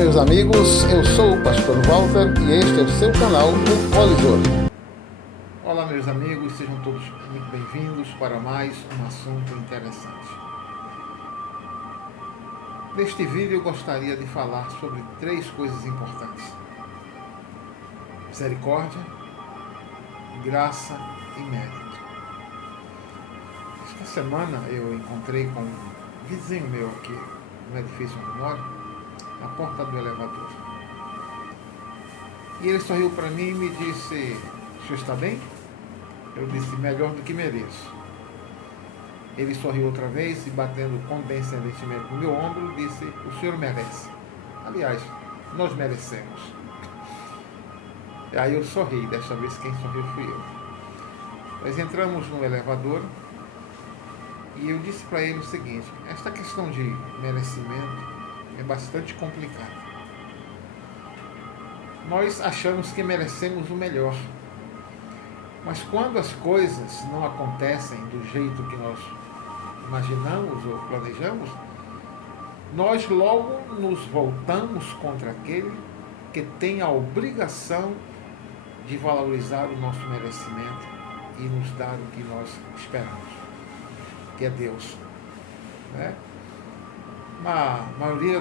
meus amigos, eu sou o Pastor Walter e este é o seu canal O Colisor. Olá, meus amigos, sejam todos muito bem-vindos para mais um assunto interessante. Neste vídeo eu gostaria de falar sobre 3 coisas importantes: misericórdia, graça e mérito. Esta semana eu encontrei com um vizinho meu aqui no edifício onde eu moro, na porta do elevador. E ele sorriu para mim e me disse: "O senhor está bem?" Eu disse: "Melhor do que mereço." Ele sorriu outra vez e, batendo condescendentemente no meu ombro, disse: "O senhor merece. Aliás, nós merecemos." E aí eu sorri, desta vez quem sorriu fui eu. Nós entramos no elevador e eu disse para ele o seguinte: esta questão de merecimento é bastante complicada. Nós achamos que merecemos o melhor, mas quando as coisas não acontecem do jeito que nós imaginamos ou planejamos, nós logo nos voltamos contra aquele que tem a obrigação de valorizar o nosso merecimento e nos dar o que nós esperamos, que é Deus, né? Na maioria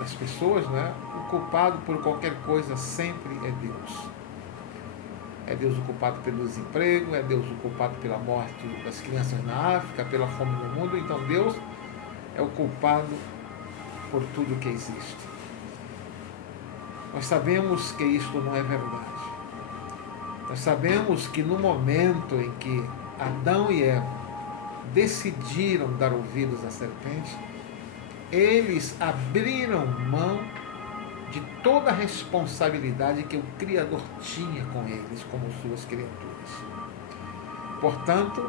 das pessoas, né, o culpado por qualquer coisa sempre é Deus. É Deus o culpado pelo desemprego, é Deus o culpado pela morte das crianças na África, pela fome no mundo. Então Deus é o culpado por tudo que existe. Nós sabemos que isto não é verdade. Nós sabemos que no momento em que Adão e Eva decidiram dar ouvidos à serpente, eles abriram mão de toda a responsabilidade que o Criador tinha com eles como suas criaturas. Portanto,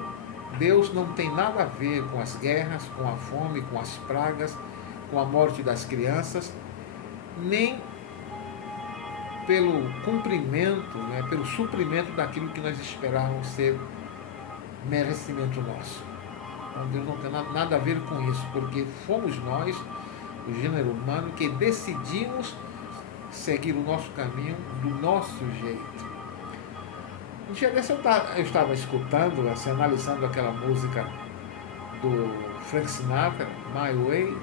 Deus não tem nada a ver com as guerras, com a fome, com as pragas, com a morte das crianças, nem pelo cumprimento, né, pelo suprimento daquilo que nós esperávamos ser merecimento nosso. Então Deus não tem nada a ver com isso, porque fomos nós, o gênero humano, que decidimos seguir o nosso caminho do nosso jeito. Um dia desse eu estava escutando, assim, analisando aquela música do Frank Sinatra, My Way,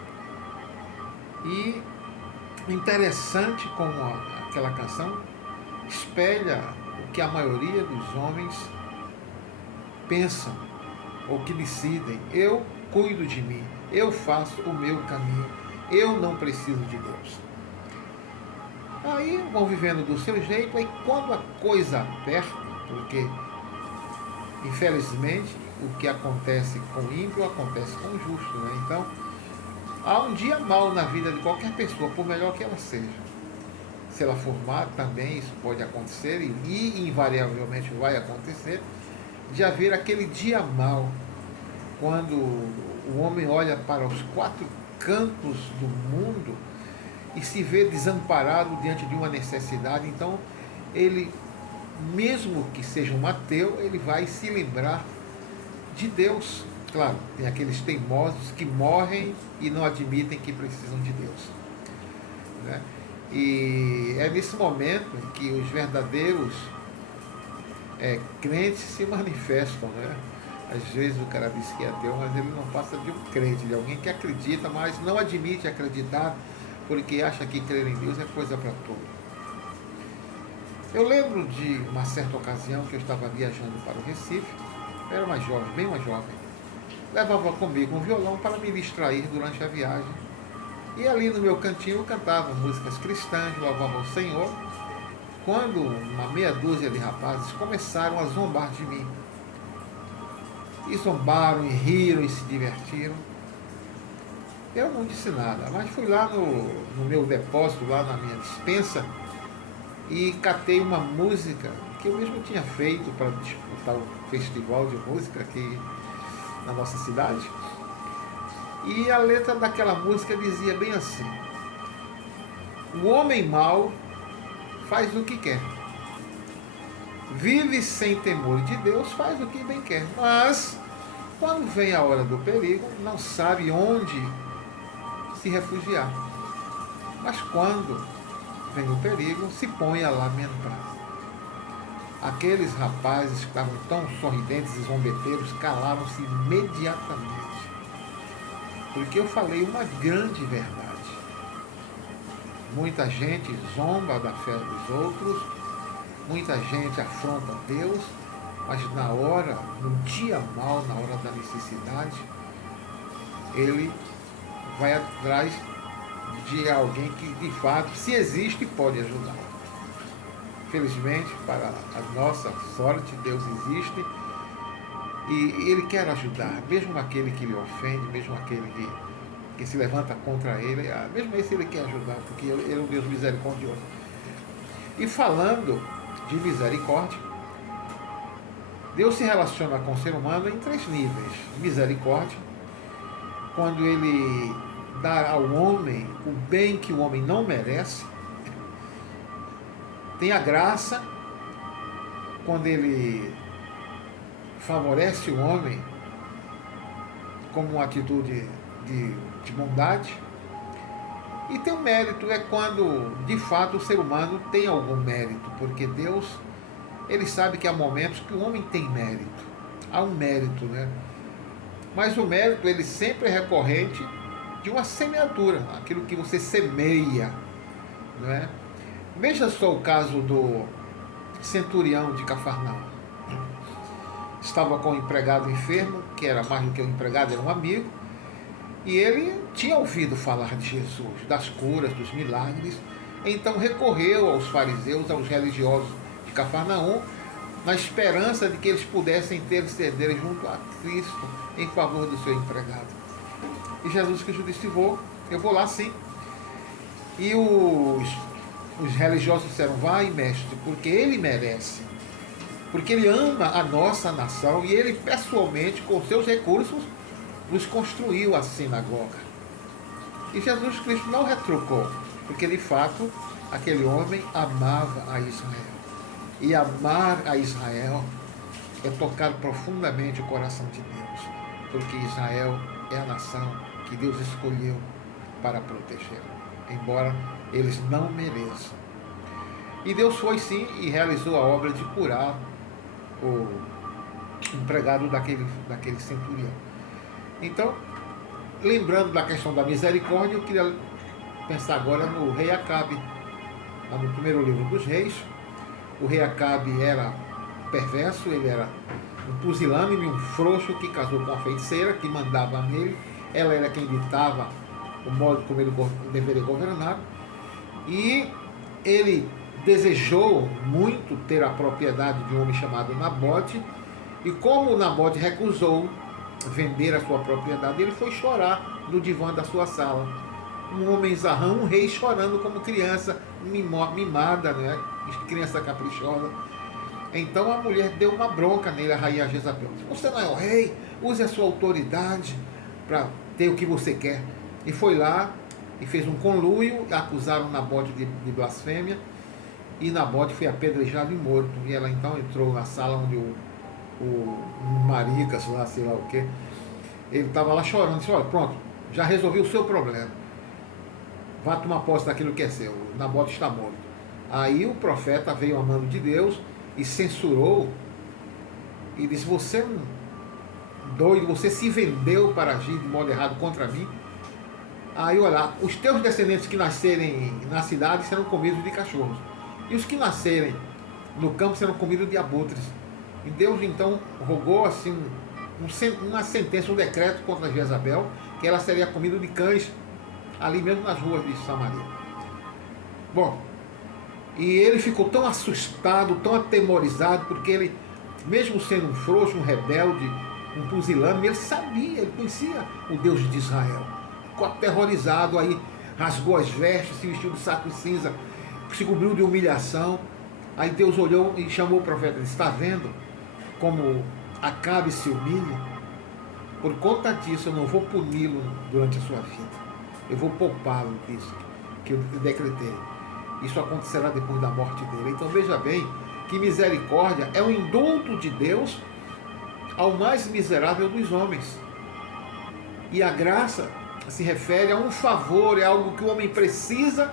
e interessante como aquela canção espelha o que a maioria dos homens pensam ou que decidem: eu cuido de mim, eu faço o meu caminho, eu não preciso de Deus. Aí vão vivendo do seu jeito, aí quando a coisa aperta, porque infelizmente o que acontece com o ímpio acontece com o justo, né? Então há um dia mau na vida de qualquer pessoa, por melhor que ela seja. Se ela for má, também isso pode acontecer, e invariavelmente vai acontecer, de haver aquele dia mau, quando o homem olha para os 4 cantos do mundo e se vê desamparado diante de uma necessidade. Então ele, mesmo que seja um ateu, ele vai se lembrar de Deus. Claro, tem aqueles teimosos que morrem e não admitem que precisam de Deus, né? E é nesse momento em que os verdadeiros crentes se manifestam, né? Às vezes o cara diz que é ateu, mas ele não passa de um crente, de alguém que acredita, mas não admite acreditar, porque acha que crer em Deus é coisa para tudo. Eu lembro de uma certa ocasião que eu estava viajando para o Recife, eu era mais jovem, bem mais jovem, levava comigo um violão para me distrair durante a viagem, e ali no meu cantinho eu cantava músicas cristãs, louvava o Senhor, quando uma meia dúzia de rapazes começaram a zombar de mim. E zombaram, e riram, e se divertiram. Eu não disse nada, mas fui lá no meu depósito, lá na minha despensa, e catei uma música que eu mesmo tinha feito para disputar o festival de música aqui na nossa cidade. E a letra daquela música dizia bem assim: o homem mau faz o que quer, vive sem temor de Deus, faz o que bem quer, mas quando vem a hora do perigo, não sabe onde se refugiar. Mas quando vem o perigo, se põe a lamentar. Aqueles rapazes que estavam tão sorridentes e zombeteiros calaram-se imediatamente. Porque eu falei uma grande verdade. Muita gente zomba da fé dos outros, muita gente afronta Deus, mas na hora, no dia mal, na hora da necessidade, ele vai atrás de alguém que de fato, se existe, pode ajudar. Felizmente, para a nossa sorte, Deus existe e Ele quer ajudar, mesmo aquele que lhe ofende, mesmo aquele que se levanta contra Ele, mesmo esse Ele quer ajudar, porque Ele é um Deus misericordioso. E falando de misericórdia, Deus se relaciona com o ser humano em 3 níveis. Misericórdia, quando Ele dá ao homem o bem que o homem não merece. Tem a graça, quando Ele favorece o homem como uma atitude de bondade. E tem o mérito, é quando de fato o ser humano tem algum mérito, porque Deus, Ele sabe que há momentos que o homem tem mérito. Há um mérito, né? Mas o mérito, ele sempre é recorrente de uma semeadura, aquilo que você semeia, não é? Veja só o caso do centurião de Cafarnaum. Estava com um empregado enfermo, que era mais do que um empregado, era um amigo, e ele tinha ouvido falar de Jesus, das curas, dos milagres, então recorreu aos fariseus, aos religiosos de Cafarnaum, na esperança de que eles pudessem interceder junto a Cristo em favor do seu empregado. E Jesus Cristo disse: eu vou lá sim. E os religiosos disseram: vai, mestre, porque ele merece, porque ele ama a nossa nação e ele pessoalmente, com seus recursos, nos construiu a sinagoga. E Jesus Cristo não retrucou, porque de fato aquele homem amava a Israel. E amar a Israel é tocar profundamente o coração de Deus, porque Israel é a nação que Deus escolheu para proteger, embora eles não mereçam. E Deus foi sim e realizou a obra de curar o empregado daquele centurião. Então, lembrando da questão da misericórdia, eu queria pensar agora no rei Acabe. Lá no primeiro livro dos reis, o rei Acabe era perverso, ele era um pusilânime, um frouxo que casou com uma feiticeira que mandava nele. Ela era quem ditava o modo como ele deveria governar. E ele desejou muito ter a propriedade de um homem chamado Nabote. E como Nabote recusou vender a sua propriedade, ele foi chorar no divã da sua sala. Um homem zarrão, um rei chorando como criança mimada, né? Criança caprichosa. Então a mulher deu uma bronca nele, a rainha Jezabel. Você não é o rei, use a sua autoridade para ter o que você quer. E foi lá e fez um conluio, acusaram Nabote de blasfêmia, e Nabote foi apedrejado e morto. E ela então entrou na sala onde o Maricas, lá, sei lá o que, ele estava lá chorando, disse: olha, pronto, já resolvi o seu problema, vá tomar posse daquilo que é seu, Nabote está morto. Aí o profeta veio a mando de Deus e censurou e disse: você é um doido, você se vendeu para agir de modo errado contra mim. Aí olha, os teus descendentes que nascerem na cidade serão comidos de cachorros, e os que nascerem no campo serão comidos de abutres. E Deus então rogou assim uma sentença, um decreto contra Jezabel, que ela seria comida de cães ali mesmo nas ruas de Samaria. Bom, e ele ficou tão assustado, tão atemorizado, porque ele, mesmo sendo um frouxo, um rebelde, um pusilânime, ele sabia, ele conhecia o Deus de Israel. Ficou aterrorizado, aí rasgou as vestes, se vestiu de saco cinza, se cobriu de humilhação. Aí Deus olhou e chamou o profeta e disse: está vendo como Acabe se humilha? Por conta disso eu não vou puni-lo durante a sua vida, eu vou poupá-lo disso que eu decretei. Isso acontecerá depois da morte dele. Então veja bem que misericórdia é um indulto de Deus ao mais miserável dos homens. E a graça se refere a um favor, é algo que o homem precisa,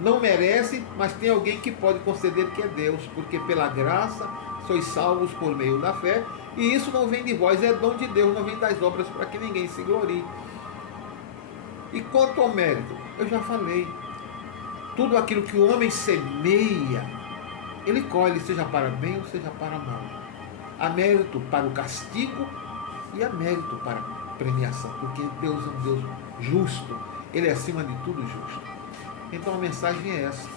não merece, mas tem alguém que pode conceder, que é Deus, porque pela graça sois salvos por meio da fé, e isso não vem de vós, é dom de Deus, não vem das obras, para que ninguém se glorie. E quanto ao mérito, eu já falei, tudo aquilo que o homem semeia, ele colhe, seja para bem ou seja para mal. Há mérito para o castigo e há mérito para a premiação, porque Deus é um Deus justo, ele é acima de tudo justo. Então a mensagem é essa.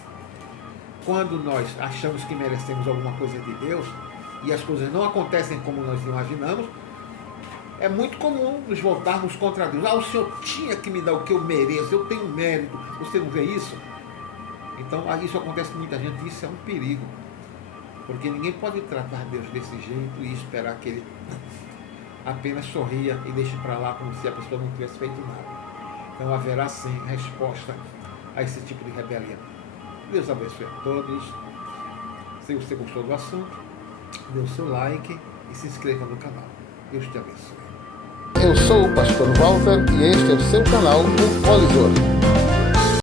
Quando nós achamos que merecemos alguma coisa de Deus e as coisas não acontecem como nós imaginamos, é muito comum nos voltarmos contra Deus. O Senhor tinha que me dar o que eu mereço, eu tenho mérito. Você não vê isso? Então isso acontece com muita gente e isso é um perigo. Porque ninguém pode tratar Deus desse jeito e esperar que Ele apenas sorria e deixe para lá como se a pessoa não tivesse feito nada. Então haverá sim resposta a esse tipo de rebelião. Deus abençoe a todos. Se você gostou do assunto, dê o seu like e se inscreva no canal. Deus te abençoe. Eu sou o pastor Walter e este é o seu canal, o Polisor.